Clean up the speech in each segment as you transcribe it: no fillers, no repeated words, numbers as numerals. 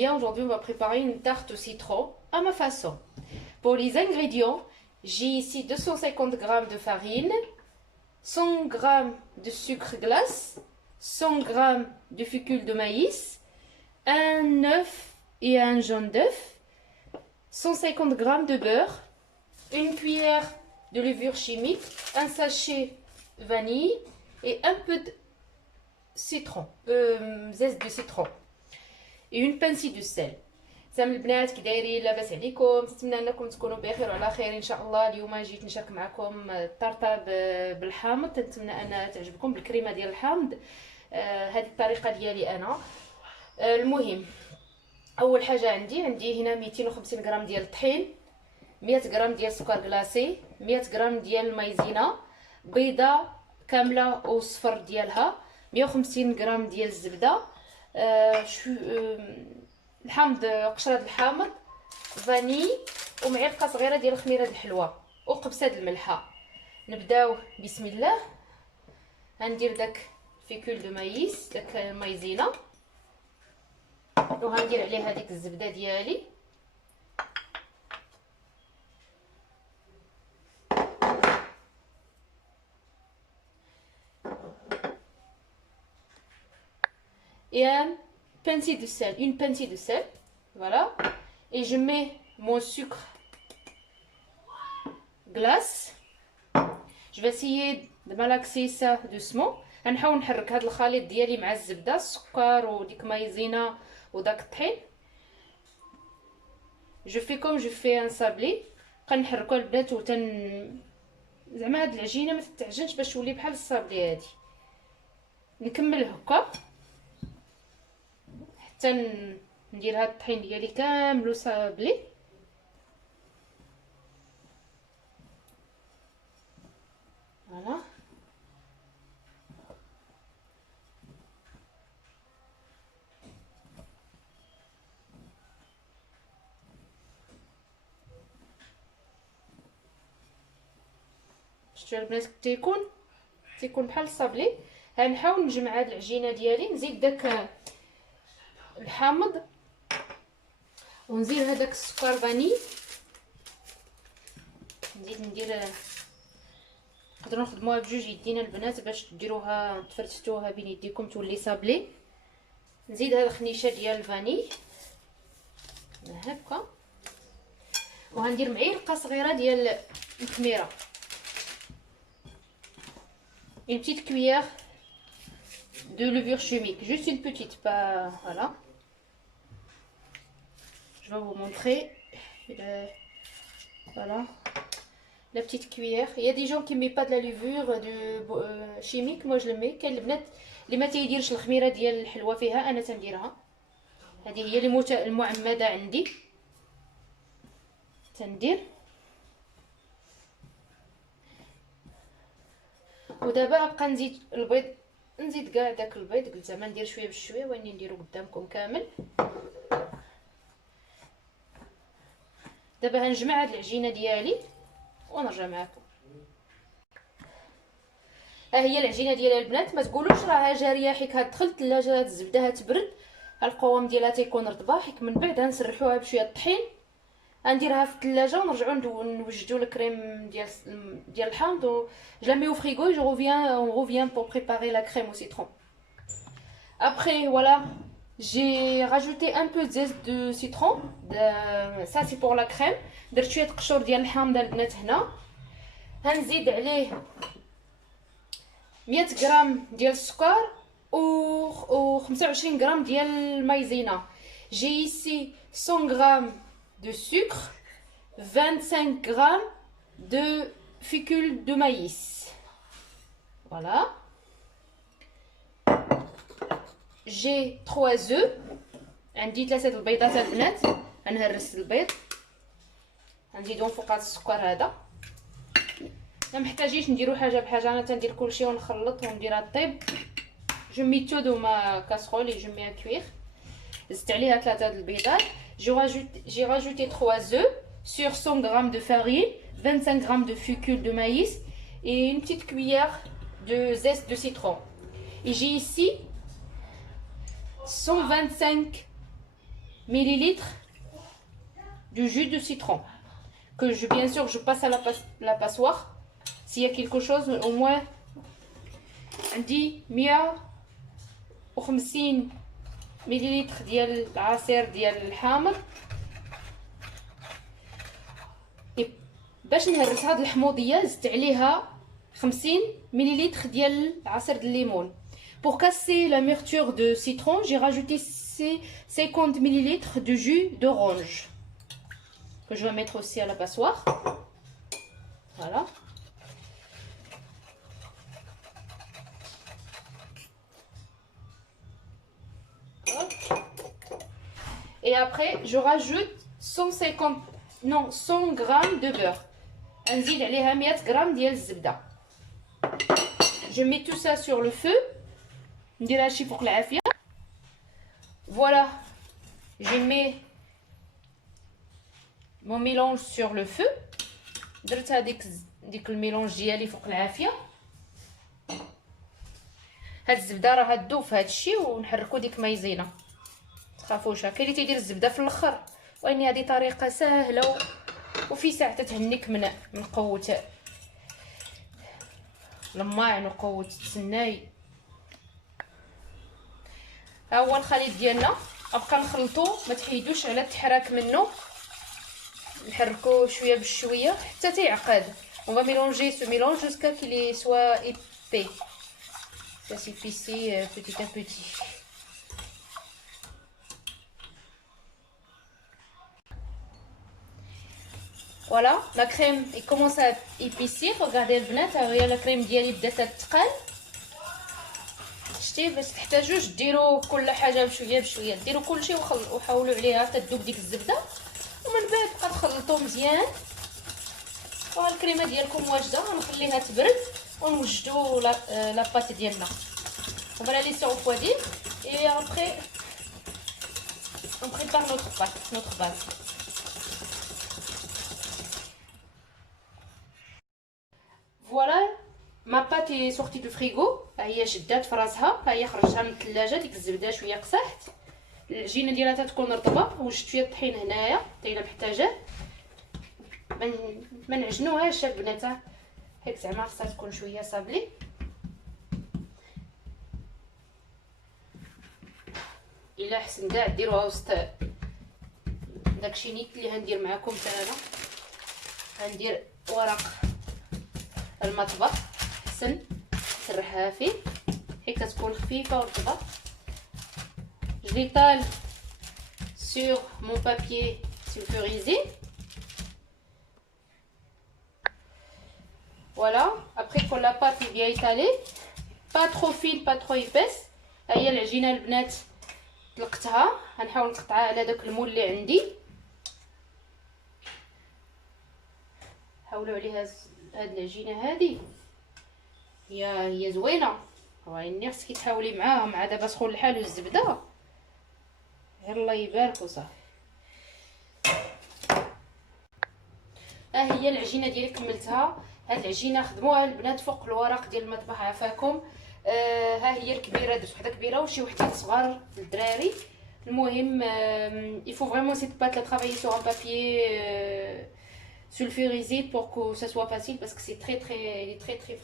bien, aujourd'hui on va préparer une tarte au citron à ma façon. Pour les ingrédients, j'ai ici 250 g de farine, 100 g de sucre glace, 100 g de fécule de maïs, un œuf et un jaune d'œuf, 150 g de beurre, une cuillère de levure chimique, un sachet vanille et un peu de citron, zeste de citron et une pincée de sel. سلام البنات، كي دايرين؟ لاباس عليكم؟ نتمنى انكم تكونوا بخير وعلى خير ان شاء الله. اليوم جيت نشارك معكم الطرطه بالحامض، نتمنى انها تعجبكم بالكريمه ديال الحامض. هذه الطريقه ديالي انا. المهم، اول حاجه عندي هنا 250 غرام ديال الطحين، 100 غرام ديال السكر كلاصي، 100 غرام ديال المايزينا، بيضه كامله وصفر ديالها، 150 غرام ديال الزبده، الحامض، قشره الحامض، فاني، ومعلقه صغيره ديال الخميره الحلوه وقبصه الملحه. نبداو بسم الله. غندير داك فيكول دو مايس، داك المايزينا، وغندير عليه هذيك الزبده ديالي، et un pincée de sel, une pincée de sel, voilà. Et je mets mon sucre glace. Je vais essayer de malaxer ça doucement. غنحاول نحرك هذا الخليط ديالي مع الزبده، السكر وديك مايزينا وداك الطحين. جو في كوم جو في ان صابلي، كنحركو البنات زعما هاد العجينه ما تتعجنش باش تولي بحال الصابلي هادي. نكمل هكا حتى ندير هاد الطحين ديالي كامل صابلي. فوالا، شفتوا البنات؟ تيكون بحال الصابلي. غنحاول نجمع هاد العجينه ديالي، نزيد داك الحامض ونزيد هذاك السكر فاني، ندير نقدروا نخدموها بجوج يدينا البنات باش ديروها تفرتتوها بين يديكم تولي صابلي. نزيد هذا الخنيشه ديال الفاني هكا، وغندير معلقه صغيره ديال الخميره، une petite cuillère de levure chimique, juste une petite, pas voilà. Je vais vous montrer. Voilà, la petite cuillère. Il y a des gens qui ne mettent pas de la levure chimique, moi je le mets. كاين البنات اللي ما تيديرش الخميره ديال الحلوه فيها، انا تنديرها. هذه هي المعمده عندي، تندير. ودابا غنبقى نزيد البيض، نزيد كاع داك البيض. قلت زعما ندير شويه بشويه، واني نديرو قدامكم كامل. دابا غنجمع هاد العجينه ديالي ونرجع معكم. ها هي العجينه ديالها البنات. ما تقولوش راها جاريه حيت دخلت الثلاجه هاد الزبده هتبرد، القوام ديالها تيكون رطبه. حيت من بعد غنسرحوها بشويه الطحين، غنديرها في الثلاجه ونرجعوا نوجدوا الكريم ديال الحامض. Je la mets au frigo et on revient pour préparer la crème au citron. Après voilà, j'ai rajouté un peu de zeste de citron, ça c'est pour la crème. درت شويه قشور ديال الحامضه البنات هنا. غنزيد عليه 100 غرام ديال السكر و 25 غرام ديال المايزينا. J'ai ici 100 غرام de sucre, 25 grammes de fécule de maïs. Voilà. J'ai 3 œufs. عندي 3 البيضات البنات. غنهرس البيض، غنزيدهم فوق هذا السكر هذا. ما محتاجيش نديرو حاجه بحاجه، انا تندير كلشي ونخلط ونديرها طيب. جو مي tout dans ma casserole et je mets à cuire. زدت عليها 3 البيضات. J'ai rajouté 3 œufs sur 100 g de farine, 25 g de fécule de maïs et une petite cuillère de zeste de citron. Et j'ai ici 125 millilitres du jus de citron. Que bien sûr, je passe à la passoire. S'il y a quelque chose, au moins, عندي 150 مليلتر ديال العصير ديال الحامض. باش نهرس هاد الحموضيه زدت عليها 50 مليلتر ديال عصير الليمون. Pour casser l'amertume de citron, j'ai rajouté 50 ml de jus d'orange que je vais mettre aussi à la passoire. Voilà. Hop. Et après, je rajoute 100 g de beurre. نزيد عليها 100 غرام ديال الزبده. Je mets tout ça sur le feu. نديرها شي فوق العافيه. Voilà. Je mets mon mélange sur le feu. درت ديك الميلونج ديالي فوق العافيه. هاد الزبده راه تذوب في هاد الشيء ونحركو ديك مايزينا. تخافوش كاين اللي تيدير الزبده في الاخر، واني هذه طريقه سهله وفي ساعه تهنيك من قوه الماعن وقوه السناي. ها هو الخليط ديالنا، غنبقى نخلطو، ما تحيدوش على التحراك منه، نحركوه شويه بشويه حتى تيعقد. on va mélanger ce mélange jusqu'à qu'il soit épais. Ça s'épaissit petit à petit. Voilà, la crème elle commence à épaissir. Regardez البنات، ها هي لا كريم ديالي بدات تتقل. شتي باش تحتاجوش ديروا كل حاجه بشويه بشويه، ديروا كلشي وحاولوا عليها حتى تذوب ديك الزبده، ومن بعد بقى تخلطوا مزيان. والكريمه ديالكم واجده، غنخليها تبرد ونوجدوا لا بات ديالنا. On va la laisser refroidir et après on prépare notre pâte, notre base. Voilà, ma pâte est sortie du frigo. هي شدات في راسها، هي خرجتها من الثلاجه. ديك الزبده شويه قصحت، العجينه ديالها تتكون رطبه. وجدت فيها الطحين هنايا حتى الا محتاجاه. ما نعجنوهاش البنات، حيت زعما خصها تكون شويه صابلي. الا حسن كاع ديروها وسط داكشي نيت اللي غندير معكم. حتى انا غندير ورق المطبخ حسن سرحها فيه حيت تكون خفيفه ورطبه. Je l'étale sur mon papier sulfurisé. Voilà, après que la pâte est bien étalée, pas trop fine pas trop épaisse. ها هي العجينه البنات طلقتها، غنحاول نقطعها على داك المول اللي عندي. حاولوا عليها هاد العجينه هذه، هي زوينه. راني خصك تحاولي معاها مع دابا سخون الحال والزبده، غير الله يبارك وصافي. ها هي العجينه ديالي كملتها. هاد العجينه خدموها البنات فوق الورق ديال المطبخ عافاكم. ها هي الكبيره، درت وحده كبيره وشي وحدات صغار للدراري. المهم il faut vraiment cette pâte la travailler sur un papier sulfurisé pour que ça soit facile parce que c'est très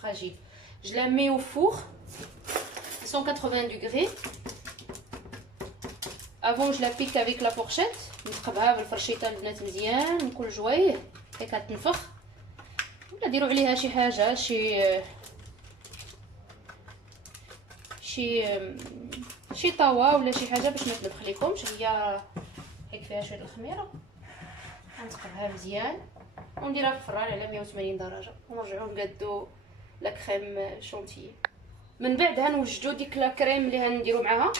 fragile. Je la mets au four 180 degrés. Avant je la pique avec la fourchette. نقبها بالفرشيطه البنات مزيان من كل جويه هكا كتنفخ. ولا ديروا عليها شي حاجه، شي طاوه ولا شي حاجه باش ما تنفخ لكمش. هي هيك فيها شويه الخميره، غنتقبها مزيان ونديرها في الفران على 180 درجه ونرجعوا نقادو لا كريم شونتيي. من بعد غنوجدوا ديك لا كريم اللي غنديروا معاها.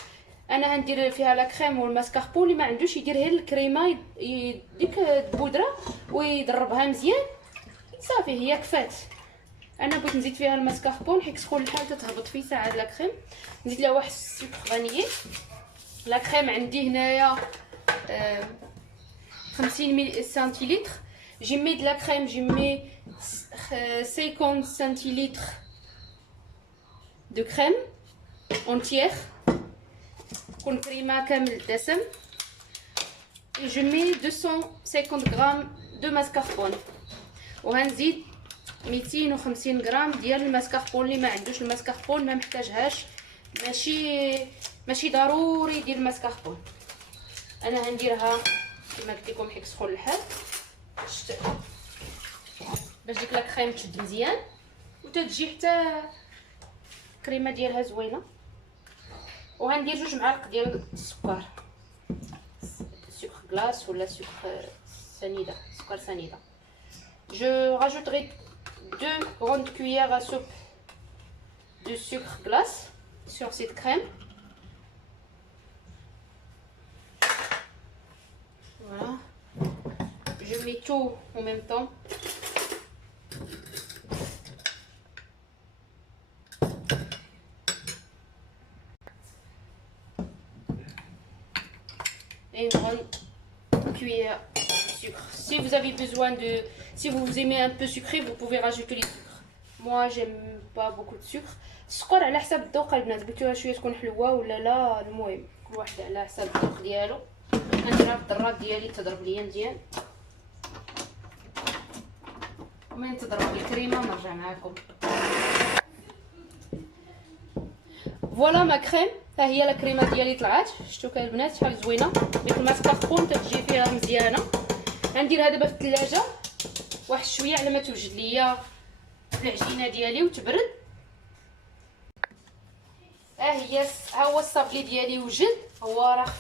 انا غندير فيها لا كريم والماسكاربون. اللي ما عندوش يدير غير الكريمه ديك البودره ويضربها مزيان صافي، هي كفات. انا بغيت نزيد فيها الماسكاربون حيت سخون الحال تتهبط فيه ساعه لا كريم. نزيد لها واحد السكر فانيي. لا كريم عندي هنايا 50 سنتيلتر. J'ai mis de la crème, j'ai mis 50 centilitres de crème entière. تكون كريمه كامل الدسم. je mets 250 grammes de mascarpone وهنزيد 250 غرام ديال الماسكاربون. اللي ما عندوش الماسكاربون ما محتاجهاش، ماشي ضروري يدير الماسكاربون. انا هنديرها كما قلت لكم حيت سخون الحال باش ديك لا كريم تشد مزيان وتتجي حتى الكريمه ديالها زوينه. وغندير 2 معالق ديال السكر، سكر غلاس ولا سكر سنيده، سكر سنيده. Je rajouterai 2 grandes cuillères à soupe de sucre glace sur cette crème. Voilà. Je mets tout en même temps. Et une grande cuillère de sucre. Si vous avez besoin de... Si vous aimez un peu sucré, vous pouvez rajouter les sucres. Moi, j'aime pas beaucoup de sucre. السكر على حسب الذوق البنات، بغيتوها شويه تكون حلوه ولا لا، المهم كل واحد على حسب الذوق ديالو. نديرها في الدرات ديالي تضرب ليا مزيان، ومن تضرب الكريمه نرجع معاكم. فوالا ما كريم، ها هي لا كريمه ديالي طلعت، شفتوا البنات شحال زوينه، ديك الماسكاربون تتجي فيها مزيانه. غنديرها دابا في الثلاجه واحد شويه على ما توجد ليا العجينه ديالي وتبرد. ها هو الصابلي ديالي وجد، هو راه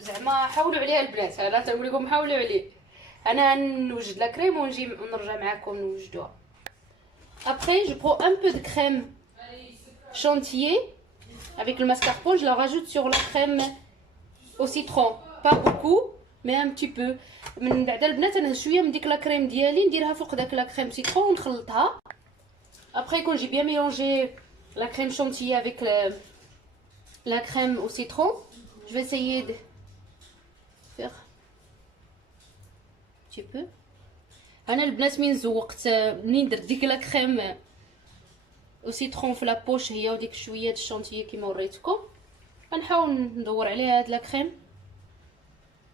زعما حاولوا عليها البنات، انا تنقول لكم حاولوا عليه. انا نوجد لا كريم ونجي نرجع معكم نوجدوها. Après je prends un peu de crème chantilly avec le mascarpone, je la rajoute sur la crème au citron, pas beaucoup mais un petit peu. من بعد البنات انا شويه من ديك لا كريم ديالي نديرها فوق داك لا كريم سيترون ونخلطها. Après quand j'ai bien mélangé la crème chantilly avec la crème au citron, je vais essayer de faire un petit peu. انا البنات من زوقت منين درت ديك لا كريم او سيترون في لابوش هي وديك شويه د الشونتيي كيما وريتكم، غنحاول ندور عليها هاد لا كريم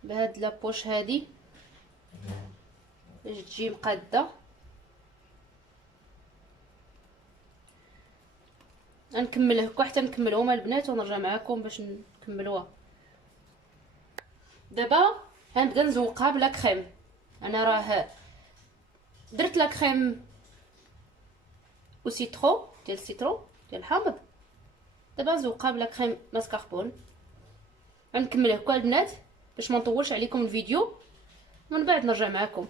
بهاد لابوش هادي باش تجي مقاده. غنكمل هكا حتى نكملهم البنات ونرجع معكم باش نكملوها. دابا غنبدا نزوقها بلا كريم. انا راه درت لا كريم او سيترون ديال السيترون ديال الحامض، دابا نزوقها بلا كريم ماسكاربون. غنكمل هكا البنات باش ما نطولش عليكم الفيديو، ومن بعد نرجع معكم.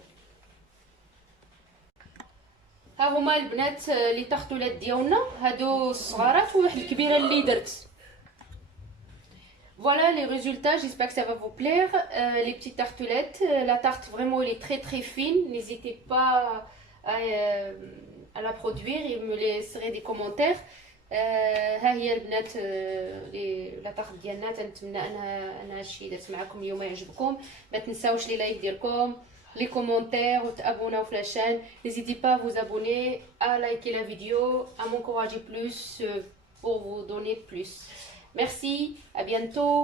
ها هما البنات لي طاختولات ديالنا، هادو الصغارات وواحد الكبيره اللي درت. Voilà les résultats, j'espère que ça va vous plaire. Les petites tartelettes, la tarte vraiment elle est très très fine, n'hésitez pas à la produire et me laisserez des commentaires. ها هي البنات لا طاخت ديالنا، تنتمنى انا هادشي درت معكم اليوم يعجبكم. ما تنساوش لي لايك ديالكم، les commentaires, abonnez-vous à la chaîne. N'hésitez pas à vous abonner, à liker la vidéo, à m'encourager plus pour vous donner plus. Merci, à bientôt.